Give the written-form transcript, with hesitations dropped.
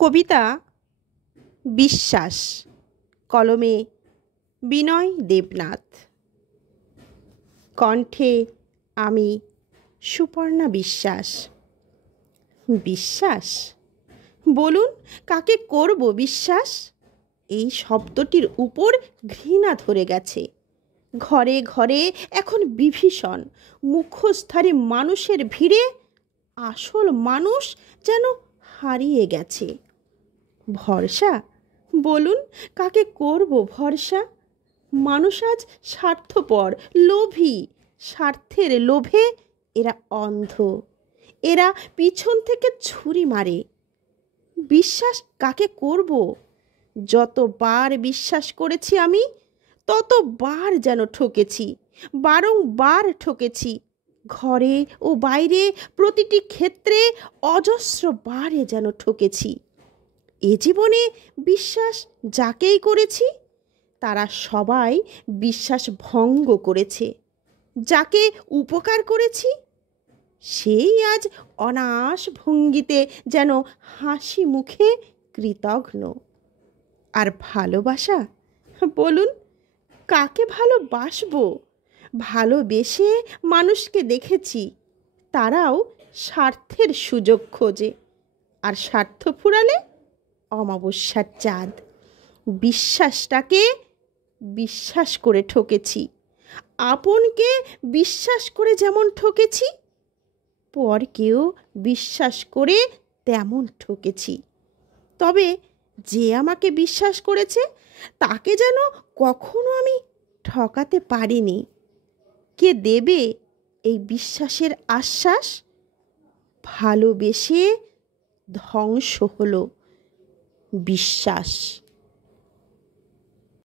কবিতা বিশ্বাস, কলমে বিনয় দেবনাথ, কণ্ঠে আমি সুপর্ণা বিশ্বাস। বিশ্বাস, বলুন কাকে করব বিশ্বাস? এই শব্দটির উপর ঘৃণা ধরে গেছে। ঘরে ঘরে এখন বিভীষণ, মুখোশধারী মানুষের ভিড়ে আসল মানুষ যেন হারিয়ে গেছে। ভরসা, বলুন কাকে করব ভরসা? মানুষ আজ স্বার্থপর, লোভী। স্বার্থের লোভে এরা অন্ধ, এরা পিছন থেকে ছুরি মারে। বিশ্বাস কাকে করব? যতবার বিশ্বাস করেছি আমি, ততবার যেন ঠকেছি, বারংবার ঠকেছি। ঘরে ও বাইরে প্রতিটি ক্ষেত্রে অজস্রবারে যেন ঠকেছি। এ জীবনে বিশ্বাস যাকেই করেছি, তারা সবাই বিশ্বাস ভঙ্গ করেছে। যাকে উপকার করেছি, সেই আজ অনায়াস ভঙ্গিতে যেন হাসি মুখে কৃতঘ্ন। আর ভালোবাসা, বলুন কাকে ভালোবাসবো? ভালোবেসে মানুষকে দেখেছি, তারাও স্বার্থের সুযোগ খোঁজে, আর স্বার্থ ফুরালে অমাবস্যার চাঁদ। বিশ্বাসটাকে বিশ্বাস করে ঠকেছি, আপনকে বিশ্বাস করে যেমন ঠকেছি, পরকেও বিশ্বাস করে তেমন ঠকেছি। তবে যে আমাকে বিশ্বাস করেছে, তাকে যেন কখনো আমি ঠকাতে পারিনি। কে দেবে এই বিশ্বাসের আশ্বাস? ভালোবেসে ধ্বংস হলো বিশ্বাস।